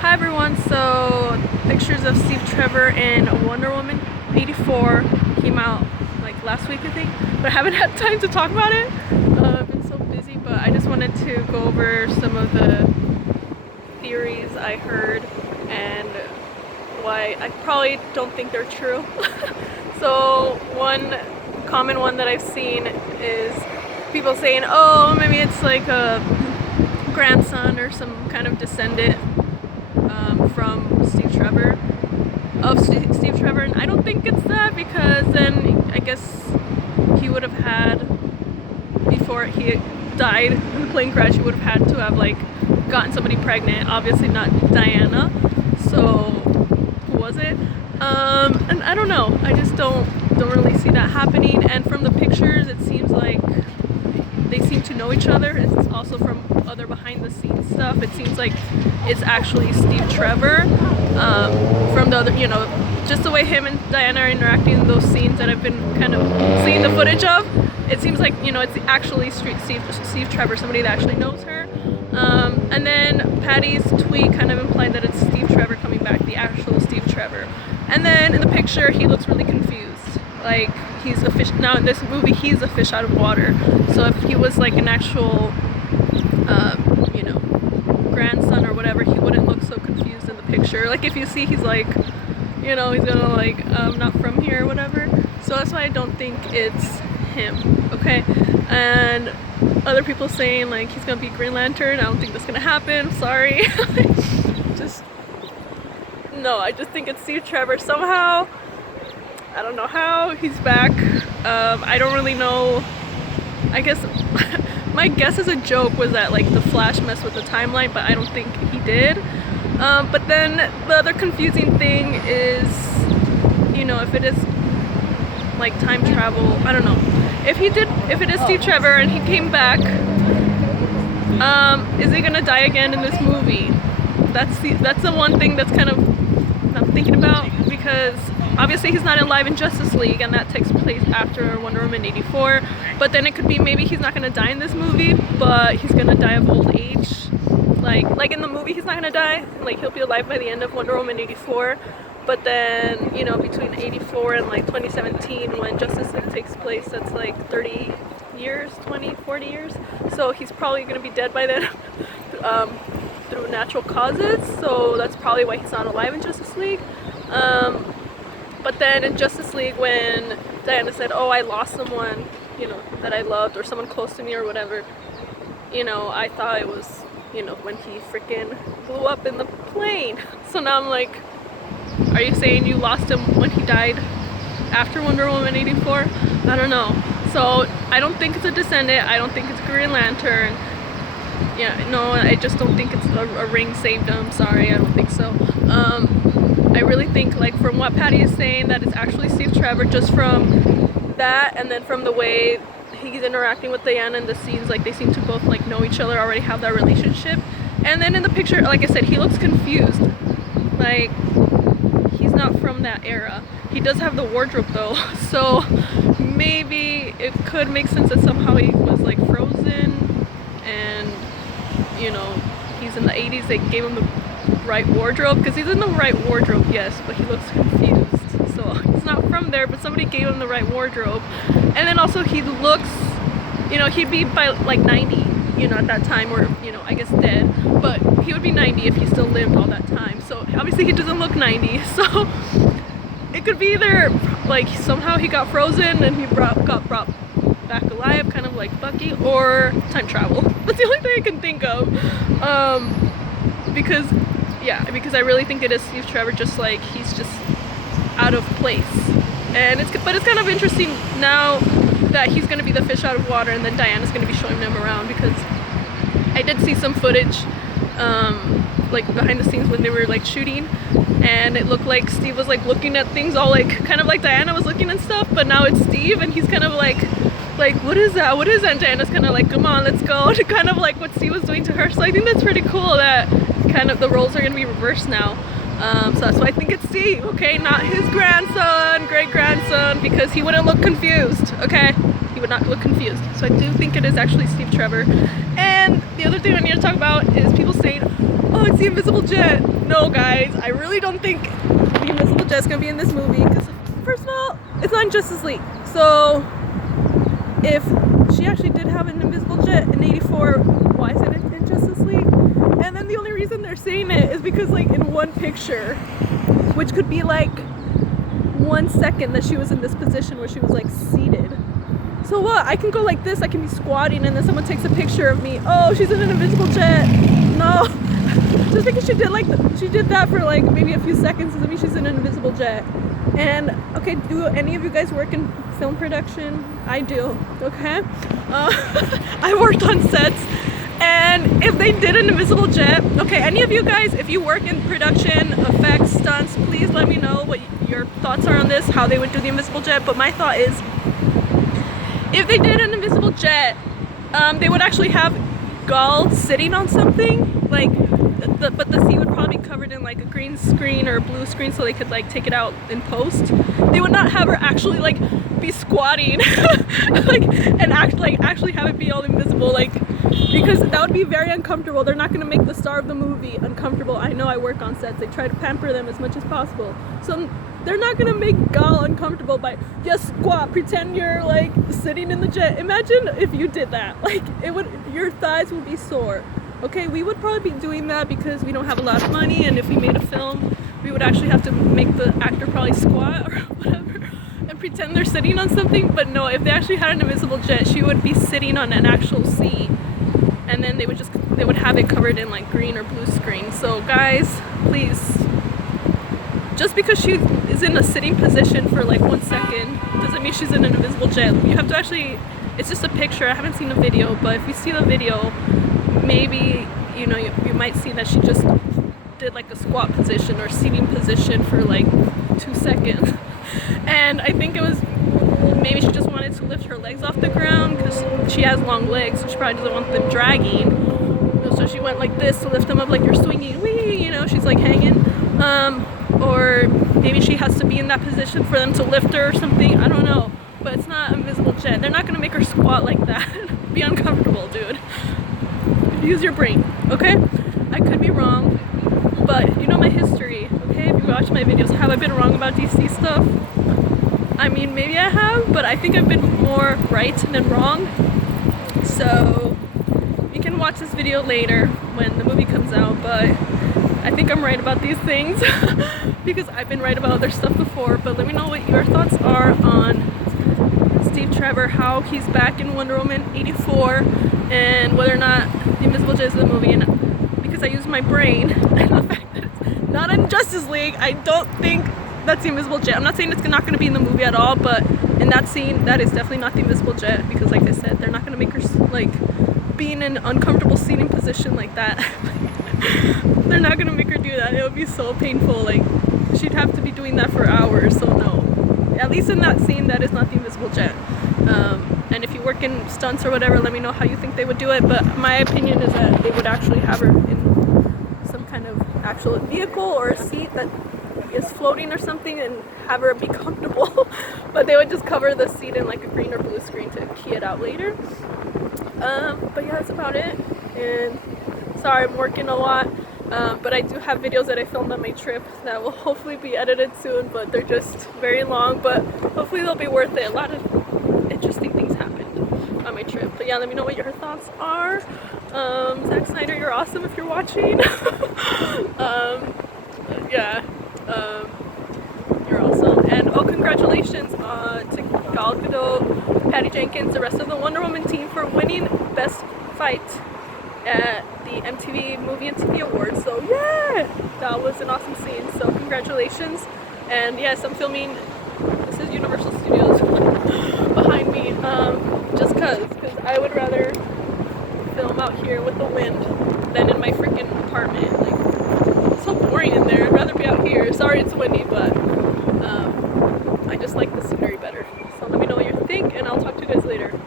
Hi everyone, so pictures of Steve Trevor in Wonder Woman 84 came out like last week I think, but I haven't had time to talk about it. I've been so busy, but I just wanted to go over some of the theories I heard and why I probably don't think they're true. So one common one that I've seen is people saying, oh, maybe it's like a grandson or some kind of descendant from Steve Trevor, Steve Trevor, and I don't think it's that, because then I guess he would have had, before he died in the plane crash, he would have had to have like gotten somebody pregnant, obviously not Diana, so who was it? And I don't know, I just don't really see that happening, and from the pictures it seems like they seem to know each other. It's also from other behind the scenes stuff, it seems like it's actually Steve Trevor. From the other, you know, just the way him and Diana are interacting in those scenes that I've been kind of seeing the footage of, it seems like, you know, it's actually Steve Trevor, somebody that actually knows her. And then Patty's tweet kind of implied that it's Steve Trevor coming back, the actual Steve Trevor. And then in the picture he looks really confused, like he's a fish. Now in this movie he's a fish out of water, so if he was like an actual you know, grandson or whatever, he wouldn't look so confused in the picture. Like if you see he's like, you know, he's gonna like not from here or whatever, so that's why I don't think it's him. Okay, and other people saying like he's gonna be Green Lantern. I don't think that's gonna happen, sorry. Just no, I just think it's Steve Trevor somehow. I don't know how he's back. I don't really know. I guess my guess as a joke was that like the Flash messed with the timeline, but I don't think he did. But then the other confusing thing is, you know, if it is like time travel, I don't know. If it is Steve Trevor and he came back, is he gonna die again in this movie? That's the one thing that's kind of I'm thinking about, because obviously he's not alive in Justice League, and that takes place after Wonder Woman 84. But then it could be maybe he's not gonna die in this movie, but he's gonna die of old age. Like in the movie he's not gonna die, like he'll be alive by the end of Wonder Woman 84. But then, you know, between 84 and like 2017 when Justice League takes place, that's like 30 years, 20, 40 years. So he's probably gonna be dead by then. Through natural causes, so that's probably why he's not alive in Justice League. But then in Justice League, when Diana said, oh, I lost someone, you know, that I loved, or someone close to me or whatever, you know, I thought it was, you know, when he freaking blew up in the plane. So now I'm like, are you saying you lost him when he died after Wonder Woman 84? I don't know. So I don't think it's a descendant, I don't think it's Green Lantern. Yeah, no, I just don't think it's a ring saved him. Sorry, I don't think so. I really think, like, from what Patty is saying, that it's actually Steve Trevor, just from that, and then from the way he's interacting with Diana in the scenes, like, they seem to both, like, know each other, already have that relationship. And then in the picture, like I said, he looks confused. Like, he's not from that era. He does have the wardrobe, though, so maybe it could make sense that somehow he was, like, frozen, and you know, he's in the 80s, they gave him the right wardrobe, because he's in the right wardrobe, yes, but he looks confused, so he's not from there, but somebody gave him the right wardrobe. And then also he looks, you know, he'd be by like 90, you know, at that time, or, you know, I guess dead, but he would be 90 if he still lived all that time, so obviously he doesn't look 90, so it could be either like somehow he got frozen and he got brought back alive, kind of like Bucky, or time travel. That's the only thing I can think of. Because I really think it is Steve Trevor, just like he's just out of place. And it's kind of interesting now that he's gonna be the fish out of water, and then Diana's gonna be showing him around, because I did see some footage, like behind the scenes when they were like shooting, and it looked like Steve was like looking at things all like kind of like Diana was looking and stuff, but now it's Steve and he's kind of like what is that, and Diana's kind of like, come on, let's go, kind of like what Steve was doing to her. So I think that's pretty cool that kind of the roles are going to be reversed now. So that's why I think it's Steve, okay, not his grandson, great grandson, because he wouldn't look confused, okay, he would not look confused. So I do think it is actually Steve Trevor. And then the other thing I need to talk about is people saying, oh, it's the invisible jet. No, guys, I really don't think the invisible jet's gonna be in this movie because, first of all, it's not in Justice League. So if she actually did have an invisible jet in '84, why isn't it in Justice League? And then the only reason they're saying it is because, like, in one picture, which could be like 1 second that she was in this position where she was like seated. So what? I can go like this, I can be squatting, and then someone takes a picture of me. Oh, she's in an invisible jet. No. Just because she did that for like maybe a few seconds doesn't mean she's in an invisible jet. And okay, do any of you guys work in film production? I do. Okay. I worked on sets, and if they did an invisible jet, okay, any of you guys, if you work in production, effects, stunts, please let me know what your thoughts are on this, how they would do the invisible jet. But my thought is, if they did an invisible jet, they would actually have Gull sitting on something, like, but the scene would probably be covered in like a green screen or a blue screen so they could like take it out in post. They would not have her actually like be squatting like and actually have it be all invisible, like, because that would be very uncomfortable. They're not going to make the star of the movie uncomfortable. I know, I work on sets. They try to pamper them as much as possible. So they're not going to make Gal uncomfortable by just squat, pretend you're like sitting in the jet. Imagine if you did that. Like, your thighs would be sore. Okay, we would probably be doing that because we don't have a lot of money, and if we made a film, we would actually have to make the actor probably squat or whatever and pretend they're sitting on something. But no, if they actually had an invisible jet, she would be sitting on an actual seat, and then they would have it covered in like green or blue screen. So guys, please, just because she is in a sitting position for like 1 second doesn't mean she's in an invisible jet. You have to actually, it's just a picture. I haven't seen the video, but if you see the video, maybe, you know, you might see that she just did like a squat position or seating position for like 2 seconds. And I think it was, maybe she just wanted to lift her legs off the ground because she has long legs, so she probably doesn't want them dragging. So she went like this to lift them up, like you're swinging, wee, you know, she's like hanging. Or maybe she has to be in that position for them to lift her or something. I don't know. But it's not an invisible jet. They're not going to make her squat like that. Be uncomfortable, dude. Use your brain, okay? I could be wrong, but you know my history, okay? If you watch my videos, have I been wrong about DC stuff? I mean, maybe I have, but I think I've been more right than wrong. So you can watch this video later when the movie comes out, but I think I'm right about these things because I've been right about other stuff before. But let me know what your thoughts are on Steve Trevor, how he's back in Wonder Woman 84, and whether or not the invisible jet is in the movie. And because I use my brain and the fact that it's not in Justice League, I don't think that's the invisible jet. I'm not saying it's not going to be in the movie at all, but in that scene, that is definitely not the invisible jet because, like I said, they're not going to make her like be in an uncomfortable seating position like that. They're not going to make her do that. It would be so painful. Like, she'd have to be doing that for hours. So no, at least in that scene, that is not the invisible jet. And if you work in stunts or whatever, let me know how you think they would do it. But my opinion is that they would actually have her in some kind of actual vehicle or a seat that is floating or something and have her be comfortable. But they would just cover the seat in like a green or blue screen to key it out later. But yeah, that's about it. And sorry, I'm working a lot. But I do have videos that I filmed on my trip that will hopefully be edited soon, but they're just very long, but hopefully they'll be worth it. A lot of interesting things happened on my trip. But yeah, let me know what your thoughts are. Zack Snyder, you're awesome if you're watching. Yeah, you're awesome. And oh, congratulations to Gal Gadot, Patty Jenkins, the rest of the Wonder Woman team for winning Best Fight at the MTV Movie and TV Awards. So yeah, that was an awesome scene. So congratulations. And yes, I'm filming, this is Universal Studios behind me, just because I would rather film out here with the wind than in my freaking apartment. Like, it's so boring in there. I'd rather be out here. Sorry it's windy, but I just like the scenery better. So let me know what you think, and I'll talk to you guys later.